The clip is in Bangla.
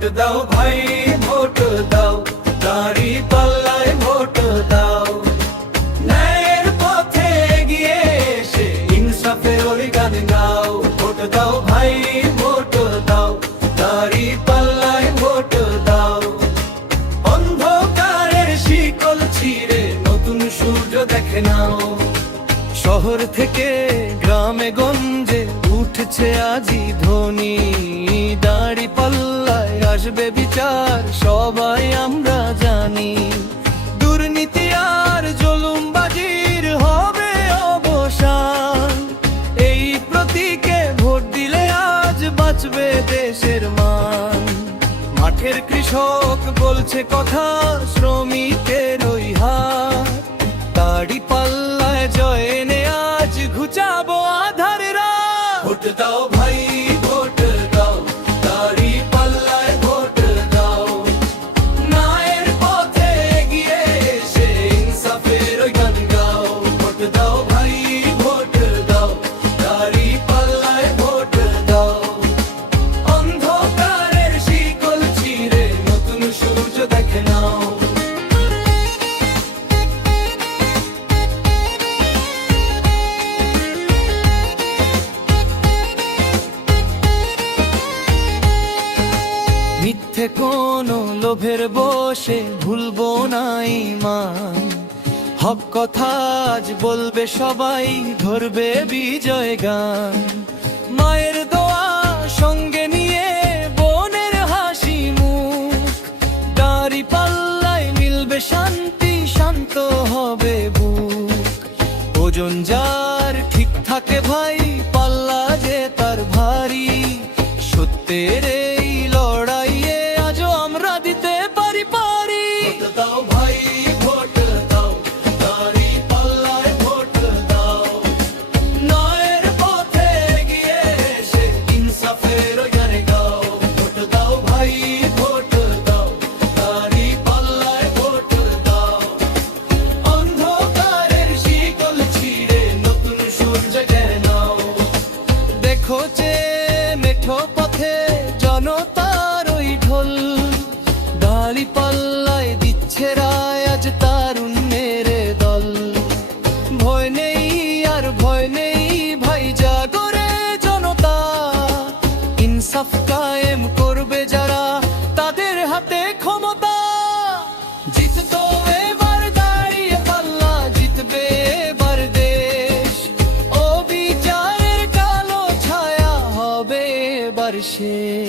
ভোট দাও ভাই ভোট দাও, দাড়ি পাল্লায় ভোট দাও। ন্যায়ের পথে এগিয়ে এসে ইনসাফের ওই গান গাও। ভোট দাও ভাই ভোট দাও, দাড়ি পাল্লায় ভোট দাও। অন্ধকারের শিকল ছিঁড়ে নতুন সূর্য দেখে নাও। শহর থেকে গ্রামে গঞ্জে উঠছে আজি ধ্বনি, দাড়ি পাল্লায় আসবে বিচার সবাই আমরা জানি। দুর্নীতি আর জুলুমবাজির হবে অবসান, এই প্রতীকে ভোট দিলে আজ বাঁচবে দেশের মান। মাঠের কৃষক বলছে কথা, শ্রমিকের ওই হাত, দাড়ি পাল্লায় জয় এনে আজ ঘুচাবো আধার রাত। ভোট দাও ভাই ভোট দাও, দাড়ি পাল্লায় ভোট দাও। ন্যায়ের পথে এগিয়ে এসে ইনসাফের ওই গান গাও। ভোট দাও ভাই ভোট দাও, দাড়ি পাল্লায় ভোট দাও। অন্ধকারের শিকল ছিঁড়ে নতুন সূর্য দেখে নাও। মিথ্যে কোনো লোভের বসে ভুলবো না ঈমান, হক কথা আজ বলবে সবাই, ধরবে বিজয় গান। মায়ের দোয়া সঙ্গে নিয়ে বোনের হাসি মুখ, দাড়ি পাল্লায় মিলবে শান্তি, শান্ত হবে বুক। ওজন যার ঠিক থাকে ভাই, পাল্লা যে তার ভারী, সত্যের এই লড়াইয়ে আজও আমরা দিতে পারি পারি। ভোট দাও ভাই ভোট দাও, দাড়ি পাল্লায় ভোট দাও। ন্যায়ের পথে এগিয়ে এসে ইনসাফের ওই গান গাও। ভোট দাও ভাই ভোট দাও, দাড়ি পাল্লায় ভোট দাও। অন্ধকারের শিকল ছিঁড়ে নতুন সূর্য ঘেরে নাও। দেখো যে মেঠো পথে জনতার ওই ঢোল, দাড়ি পাল্লায় দিচ্ছে রায় আজ তারুণ্যের দল। ভয় নেই আর ভয় নেই ভাই, জাগরে জনতা, ইনসাফ কায়েম করবে যারা, তাদের হাতে ক্ষমতা। জিততো এবার দাড়ি পাল্লা, জিতবে এবার দেশ, ও বিচারের কালো ছায়া হবে এবার শেষ।